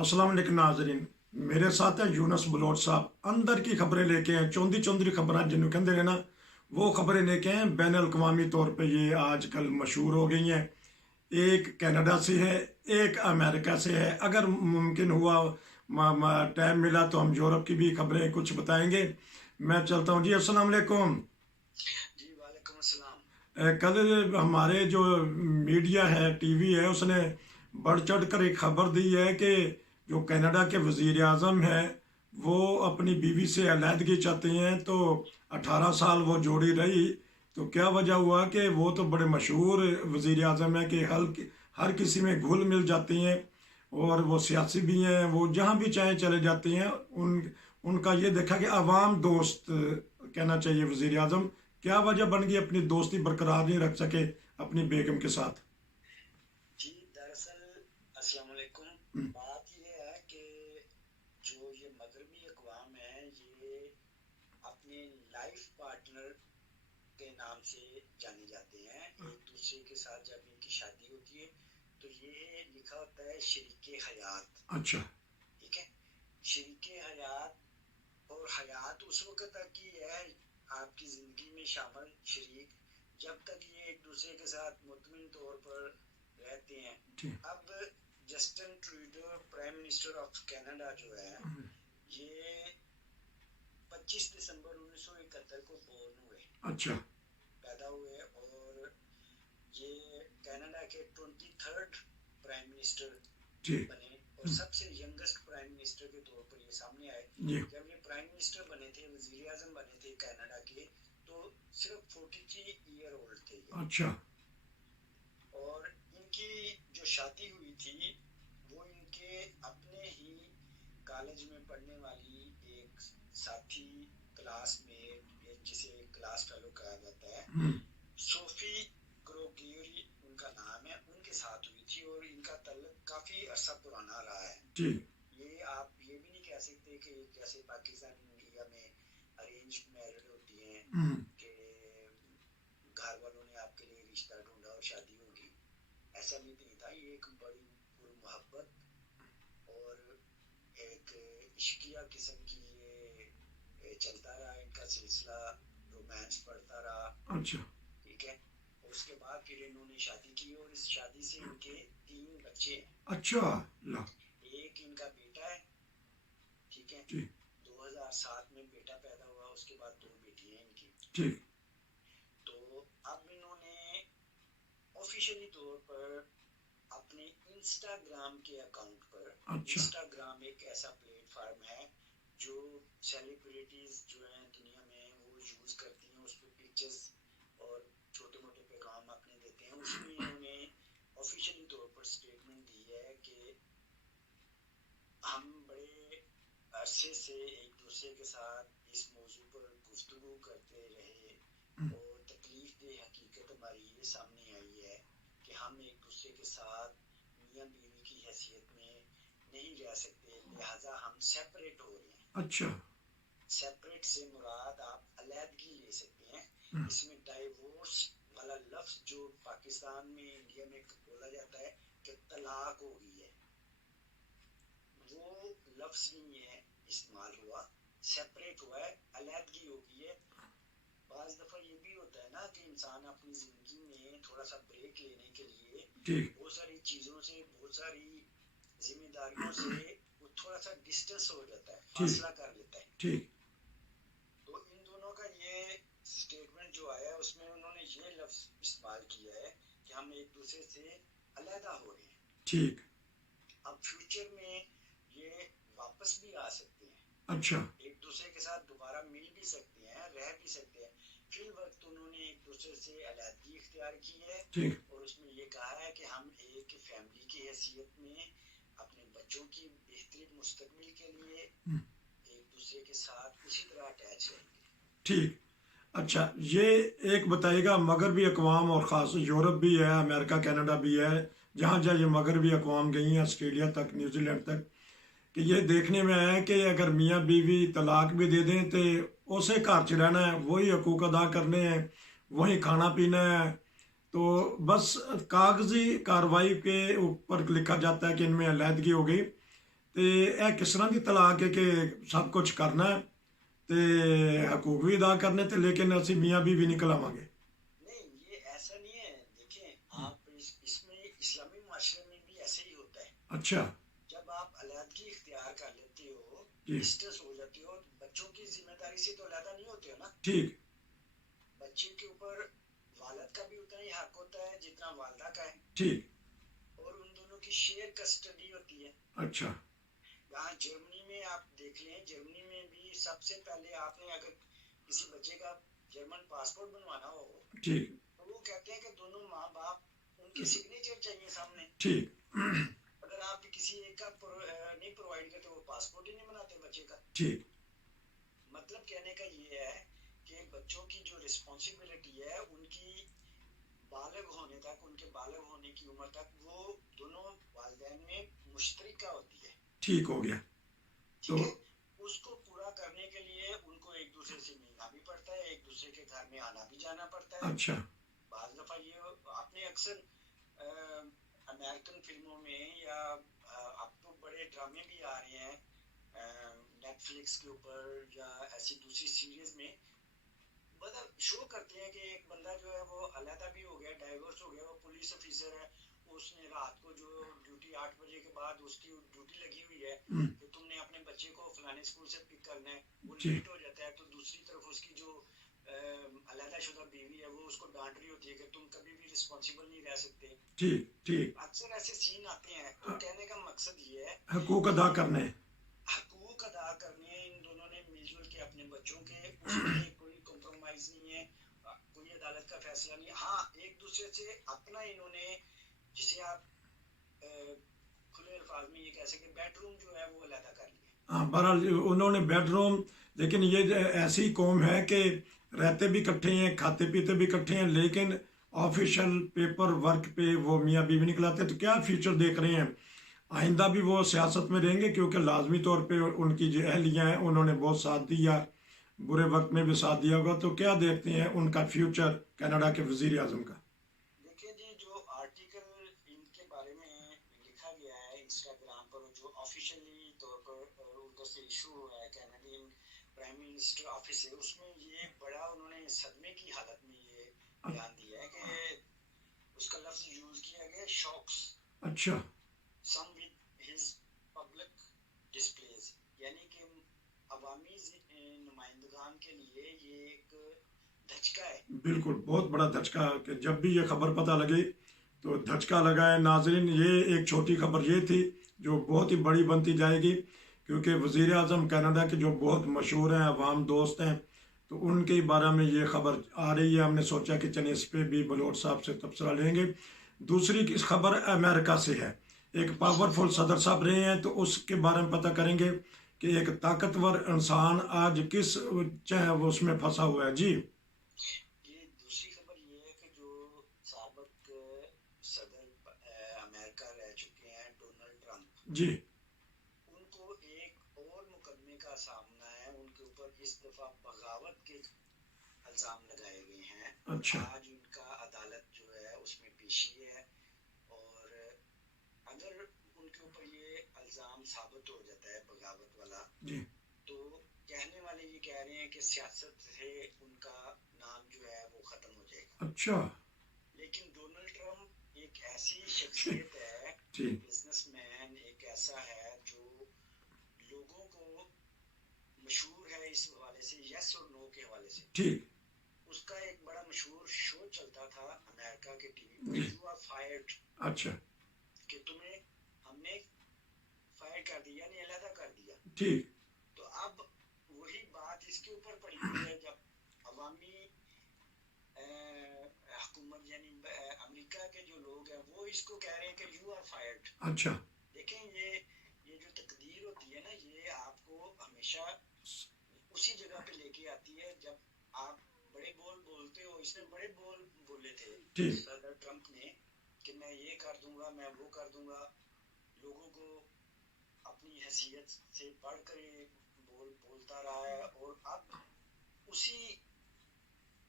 अस्सलाम वालेकुम नाजरीन। मेरे साथ है यूनस बलोच साहब। अंदर की खबरें लेके हैं, चौंधी चौंधी खबर जिन्होंने कहते हैं ना, वो खबरें लेके हैं। बैन अवी तौर पे ये आजकल मशहूर हो गई हैं। एक कनाडा से है, एक अमेरिका से है। अगर मुमकिन हुआ, टाइम मिला तो हम यूरोप की भी खबरें कुछ बताएंगे। मैं चलता हूँ जी। अस्सलाम वालेकुम। जी वालेकुम अस्सलाम। कल हमारे जो मीडिया है, टीवी है, उसने बढ़ चढ़ कर एक खबर दी है कि जो कनाडा के वज़ीर आज़म है वो अपनी बीवी से अलहदगी चाहते हैं। तो 18 साल वो जोड़ी रही, तो क्या वजह हुआ कि वो तो बड़े मशहूर वज़ीर आज़म है कि हर किसी में घुल मिल जाती हैं, और वो सियासी भी हैं, वो जहाँ भी चाहें चले जाती हैं। उनका ये देखा कि अवाम दोस्त कहना चाहिए वज़ीर आज़म। क्या वजह बन गई अपनी दोस्ती बरकरार नहीं रख सके अपनी बेगम के साथ? जी दरअसल अस्सलाम वालेकुम। हम्म। बात ये है कि जो ये मगरबी अक़वाम है ये अपने लाइफ पार्टनर के नाम से जाने जाते हैं। एक दूसरे के साथ जब इनकी शादी होती है तो ये लिखा होता है शरीके हयात। अच्छा। ठीक है, शरीके हयात। और हयात उस वक्त तक की है आपकी ज़िंदगी में शामिल शरीक, जब तक ये एक दूसरे के साथ मुतमिन तौर पर रहते हैं। ठीक। अब Justin Trudeau prime minister of Canada जो है ये 25 दिसंबर 1971 को बोर्न हुए, अच्छा। पैदा हुए, और ये कनाडा के 23rd प्राइम मिनिस्टर ठीक। बने और सबसे यंगेस्ट प्राइम मिनिस्टर के तौर पर ये सामने आए। जी। जब ये प्राइम मिनिस्टर बने थे, वजीर आजम बने थे कनाडा के, तो सिर्फ 43 ईयर ओल्ड थे ये। अच्छा। और इनकी जो शादी हुई थी वो इनके अपने ही कॉलेज में पढ़ने वाली एक साथी, क्लासमेट, जिसे क्लास फेलो कहा जाता है, सोफी ग्रोगियरी उनका नाम है, उनके साथ हुई थी। और इनका तल्लुक काफ़ी अरसा पुराना रहा है। जी। ये आप ये भी नहीं कह सकते कि जैसे पाकिस्तान इंडिया में अरेंज मैरिज होती हैं कि घर वालों ने आपके लिए रिश्ता ढूंढा और शादी होगी, ऐसा नहीं था। ये एक बड़ी पुरमोहब्बत और एक इश्किया किस्म की ये चलता रहा इनका सिलसिला, रोमांस बढ़ता रहा। अच्छा। ठीक है, उसके बाद फिर इन्होंने शादी की और इस शादी से इनके 3 बच्चे हैं। अच्छा। ला। एक इनका बेटा है, ठीक है, जी। 2007 में बेटा पैदा हुआ, उसके बाद 2 बेटियां हैं इनकी। ठीक। तो अब इन्होंने ऑफिशियली तौर पर अपने इंस्टाग्राम के अकाउंट पर, अच्छा। इंस्टाग्राम एक ऐसा प्लेटफॉर्म है जो सेलिब्रिटीज जो हैं दुनिया में वो यूज करती हैं, उस पर पिक्चर्स और छोटे मोटे पैगाम अपने देते हैं। उसमें इन्होंने ऑफिशियली तौर पर स्टेटमेंट दी है कि हम बड़े अरसे से एक दूसरे के साथ इस मौजू पर गुफ्तगू करते रहे और तकलीफ दे हकीकत हमारी ये सामने आई है कि हम एक दूसरे के साथ मियाँ बीवी की हैसियत में नहीं रह सकते, लिहाजा हम सेपरेट हो रहे हैं। अच्छा। सेपरेट से मुराद आप अलहदगी ले सकते हैं। इसमें डाइवोर्स वाला लफ्ज जो पाकिस्तान में, इंडिया में बोला जाता है कि तलाक हो गई है, वो लफ्ज नहीं है इस्तेमाल हुआ, सेपरेट हुआ है, अलहदगी हो गई है। बाज़ दफ़ा ये भी होता है ना कि इंसान अपनी ज़िंदगी में थोड़ा सा ब्रेक लेने के लिए बहुत सारी चीज़ों से, बहुत सारी जिम्मेदारियों से वो थोड़ा सा डिस्टेंस हो जाता है, फासला कर लेता है। ठीक। तो इन दोनों का ये स्टेटमेंट जो आया उसमें उन्होंने ये लफ्ज इस्तेमाल किया है कि हम एक दूसरे से अलहदा हो रहे हैं। ठीक। अब फ्यूचर में ये वापस भी आ सकते हैं। अच्छा। एक दूसरे के साथ दोबारा मिल भी सकते हैं, रह भी सकते हैं। फिल वक्त उन्होंने एक दूसरे से अलहदगी इख्तियार की है। ठीक। और उसमें ये कहा है कि हम एक फैमिली की हैसियत में अपने बच्चों की बेहतरीन मुस्तकबिल के लिए एक दूसरे के साथ उसी तरह अटैच रहेंगे। ठीक। अच्छा, ये एक बताइएगा, मगरबी अक़वाम और ख़ास यूरोप भी है, अमेरिका कनाडा भी है, जहाँ जहाँ ये मगरबी अक़वाम गई हैं, ऑस्ट्रेलिया तक, न्यूजीलैंड तक, कि ये देखने में आया है कि अगर मियाँ बीवी तलाक भी दे दें तो उसे घर च रहना है, वही हकूक अदा करने हैं, वही खाना पीना है। तो बस कागजी कार्रवाई के ऊपर लिखा जाता है कि इनमें अलहदगी हो गई। ਤੇ ਇਹ ਕਿਸ ਤਰ੍ਹਾਂ ਦੀ ਤਲਾਕ ਹੈ ਕਿ ਸਭ ਕੁਝ ਕਰਨਾ ਹੈ ਤੇ ਹਕੂਕ ਵੀ ਅਦਾ ਕਰਨੇ ਤੇ ਲੇਕਿन ਅਸੀਂ मियाँ बीवी नहीं कहलावांगे। नहीं, ये ऐसा नहीं है। देखें, आप इसमें इस्लामी माशरे में भी ऐसे ही होता है। अच्छा जब आप अलहदगी इख्तियार कर लेते हो, जी डिस्टेंस हो जाते हो, बच्चों की जिम्मेदारी से तो अलहदा नहीं होते हो ना। ठीक बच्चे के ऊपर वालिद का भी उतना ही हक होता है जितना वालदा का है, ठीक और उन दोनों की शेयर कस्टडी होती है। अच्छा यहाँ जर्मनी में आप देख लें, जर्मनी में भी सबसे पहले आपने अगर किसी बच्चे का जर्मन पासपोर्ट बनवाना हो ठीक तो वो कहते हैं कि दोनों माँ बाप उनके सिग्नेचर चाहिए सामने। ठीक अगर आप किसी एक का नहीं प्रोवाइड करते, वो पासपोर्ट ही नहीं बनाते बच्चे का। ठीक मतलब कहने का ये है कि बच्चों की जो रिस्पॉन्सिबिलिटी है उनकी बालिग होने तक, उनके बालिग होने की उम्र तक, वो दोनों वालिदैन में मुश्तरका होती है। ठीक हो गया। तो ठीक है, उसको पूरा करने के लिए उनको एक दूसरे से मिलना भी पड़ता है, एक दूसरे के घर में आना भी जाना पड़ता है। अच्छा बाज़ दफ़ा ये आपने अक्सर अमेरिकन फिल्मों में या अब तो बड़े ड्रामे भी आ रहे हैं नेटफ्लिक्स के ऊपर या ऐसी दूसरी सीरीज में, मतलब शो करते हैं कि एक बंदा जो है वो अलहदा भी हो गया, डाइवोर्स हो गया, वो पुलिस ऑफिसर है, उसने रात को जो ड्यूटी 8 बजे के बाद उसकी ड्यूटी लगी हुई है कि तुमने अपने बच्चे को फलाने स्कूल से पिक करना है, वो जी लेट हो जाता है, तो दूसरी तरफ उसकी जो अलहदा शुदा बीवी है वो उसको डांट रही होती है कि तुम कभी भी रिस्पॉन्सिबल नहीं रह सकते। ठीक ठीक अक्सर ऐसे सीन आते हैं। तो कहने का मकसद ये है हकूक अदा करने हकूक अदा करने इन दोनों ने मिलजुल के अपने बच्चों के, उसमें कोई कॉम्प्रोमाइज नहीं है, कोई अदालत का फैसला नहीं। हाँ, एक दूसरे से अपना इन्होंने, जिसे आप खुले अल्फाज में ये कह सके, बेडरूम जो है वो अलहदा कर लिया। हाँ बहरहाल उन्होंने बेडरूम, लेकिन ये ऐसी कौम है कि रहते भी इकट्ठे हैं, खाते पीते भी इकट्ठे हैं, लेकिन ऑफिशियल पेपर वर्क पे वो मियाँ बीवी निकलाते। तो क्या फ्यूचर देख रहे हैं? आइंदा भी वो सियासत में रहेंगे क्योंकि लाजमी तौर पे उनकी जो अहलियाँ हैं उन्होंने बहुत साथ दिया, बुरे वक्त में भी साथ दिया होगा। तो क्या देखते हैं उनका फ्यूचर कनाडा के वजीर आजम का? देखिए जी, जो आर्टिकल इनके बारे में लिखा गया है इंस्टाग्राम पर, जो ऑफिशियली तौर पर उधर से इशू हुआ है कैनेडियन प्राइम मिनिस्टर ऑफिस से, उसमें ये बड़ा उन्होंने सदमे की हालत में ये बयान दिया है कि उसका लफ्ज यूज किया गया शॉक्स अच्छा some with his public displays, यानी कि अवामी नुमाइंदगान के लिए ये एक धचका है। बिल्कुल बहुत बड़ा धचका कि जब भी ये खबर पता लगी तो धचका लगा है। नाजरीन, ये एक छोटी खबर ये थी जो बहुत ही बड़ी बनती जाएगी क्योंकि वज़ीर आज़म कनाडा के जो बहुत मशहूर हैं, अवाम दोस्त हैं, तो उनके बारे में ये खबर आ रही है। हमने सोचा कि चलिए इस पर भी बलोच साहब से तबसरा लेंगे। दूसरी की खबर अमेरिका से है, एक पावरफुल सदर साहब रहे हैं, तो उसके बारे में पता करेंगे कि एक ताकतवर इंसान आज किस चाहे वो उसमें फंसा हुआ है। जी ये दूसरी खबर ये है कि जो साबिक सदर अमेरिका रह चुके हैं डोनाल्ड ट्रंप, जी उनको एक और मुकदमे का सामना है। उनके ऊपर इस दफा बगावत के इल्जाम लगाए गए हैं। अच्छा आज उनका अदालत जो है उसमें पेशी है, और अगर उनके ऊपर ये इल्जाम साबित हो जाता है बगावत वाला, जी तो कहने वाले ये कह रहे हैं कि सियासत से उनका नाम जो है वो खत्म हो जाएगा। अच्छा लेकिन डोनाल्ड ट्रंप एक ऐसी शख्सियत है, जी बिजनेसमैन, एक ऐसा है जो लोगों को मशहूर है इस हवाले से, यस और नो के हवाले से। ठीक उसका एक बड़ा मशहूर शो चलता था अमेरिका के टीवी पर, जी यू आर फायर्ड, अच्छा कि तुम्हें हमने फायर कर दिया, नहीं अलहदा कर दिया। ठीक तो अब वही बात इसके ऊपर पड़ी हुई है, जब अवामी हुकूमत यानी अमेरिका के जो लोग हैं वो इसको कह रहे हैं कि यू आर फायर्ड। अच्छा देखें, ये जो तकदीर होती है ना, ये आपको हमेशा उसी जगह पे लेके आती है जब आप बड़े बोल बोलते हो। इसने बड़े बोल बोले थे ठीक सदर ट्रंप ने कि मैं ये कर दूंगा, मैं वो कर दूंगा, लोगों को अपनी हैसियत से बढ़कर बोलता रहा है, और अब उसी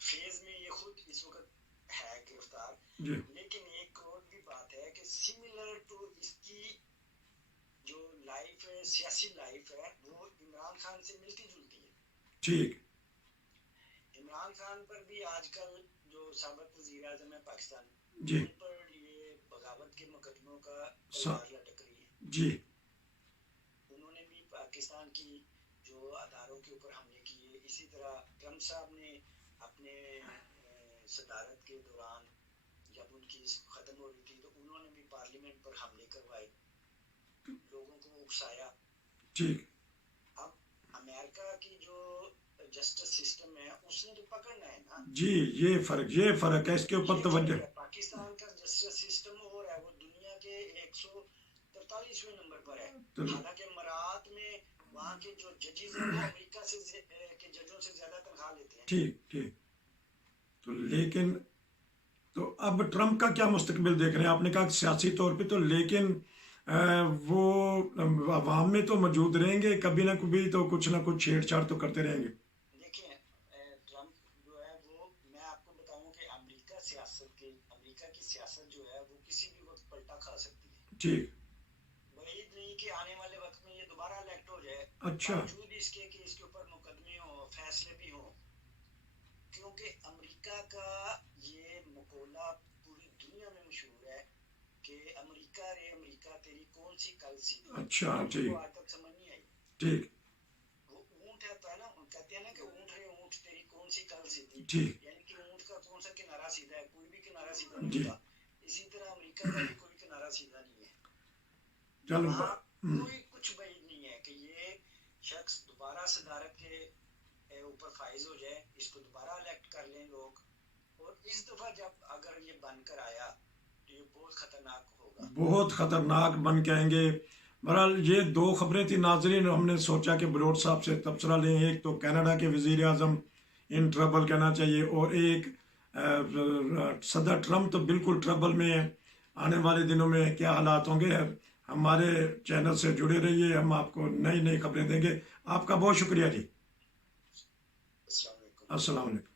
फेज में ये खुद इस वक्त है गिरफ्तार। जी लेकिन एक और भी बात है कि सिमिलर टू इसकी जो लाइफ सियासी लाइफ है वो इमरान खान से मिलती जुलती है। ठीक। इमरान खान पर भी आजकल जो साबिक वजीर आजम है पाकिस्तान, जी। उन पर ये बगावत के मुकदमों का सा- तलवार लटक रही है। जी। उन्होंने भी पाकिस्तान की जो अदारों के ऊपर हमले किए, इसी तरह ट्रम्प साहब ने अपने सदारत के दौरान जब उनकी ख़त्म हो रही थी तो उन्होंने भी पार्लियामेंट पर हमले करवाए, लोगों को उकसाया। ठीक। अब अमेरिका की जो जस्टिस सिस्टम है उसने तो पकड़ना है ना। जी, ये फर्क है, इसके ऊपर ये तवज्जो। फर्क है, पाकिस्तान का जस्टिस सिस्टम और है वो दुनिया के 143वें नंबर पर है। तो- हालांकि मरात में वहाँ के जो जजेस हैं वो अमेरिका के जजों से ज्यादा तनख्वाह लेते हैं। ठीक ठीक। तो लेकिन तो अब ट्रम्प का क्या मुस्तकबिल देख रहे हैं? आपने कहा कि सियासी तौर पे तो, लेकिन वो अवाम में तो मौजूद रहेंगे, कभी ना कभी तो कुछ ना कुछ छेड़छाड़ तो करते रहेंगे। देखिए ट्रम्प जो है वो, मैं आपको बताऊं कि अमेरिका की सियासत जो है वो किसी भी वक्त पलटा खा सकती है। ठीक। वही नहीं कि आने वाले वक्त में ये दोबारा इलेक्ट हो जाए, अच्छा। बावजूद इसके कि इसके ऊपर मुकदमे हो, फैसले भी हो, क्योंकि अमेरिका का ये मकोला पूरी दुनिया में मशहूर है कि अमेरिका रे अमेरिका तेरी कौन सी कल सी। अच्छा, उनको ठीक आज तक समझ नहीं आई। ठीक वो ऊंट है ना, कहते हैं ना कि ऊंट रे ऊंट तेरी कौन सी कल सी थी, ठीक। यानी कि ऊंट का कौन सा किनारा सीधा है, कोई भी किनारा सीधा नहीं जी। होता। इसी तरह अमेरिका का भी कोई किनारा सीधा नहीं है। चलो वहाँ कोई कुछ बैद नहीं है कि ये शख्स दोबारा सदारत के ऊपर फाइज हो जाए, इसको दोबारा इलेक्ट कर लें लोग, और इस दफा जब अगर ये बनकर आया तो ये बहुत खतरनाक होगा। बहुत खतरनाक बन के आएंगे। बहरहाल ये दो खबरें थी नाजरीन, हमने सोचा कि बलोच साहब से तबसरा लें। एक तो कनाडा के वजीर आजम इन ट्रबल कहना चाहिए, और एक सदर ट्रम्प तो बिल्कुल ट्रबल में है। आने वाले दिनों में क्या हालात होंगे, हमारे चैनल से जुड़े रहिए, हम आपको नई नई खबरें देंगे। आपका बहुत शुक्रिया जी। अस्सलाम वालेकुम। अस्सलाम वालेकुम।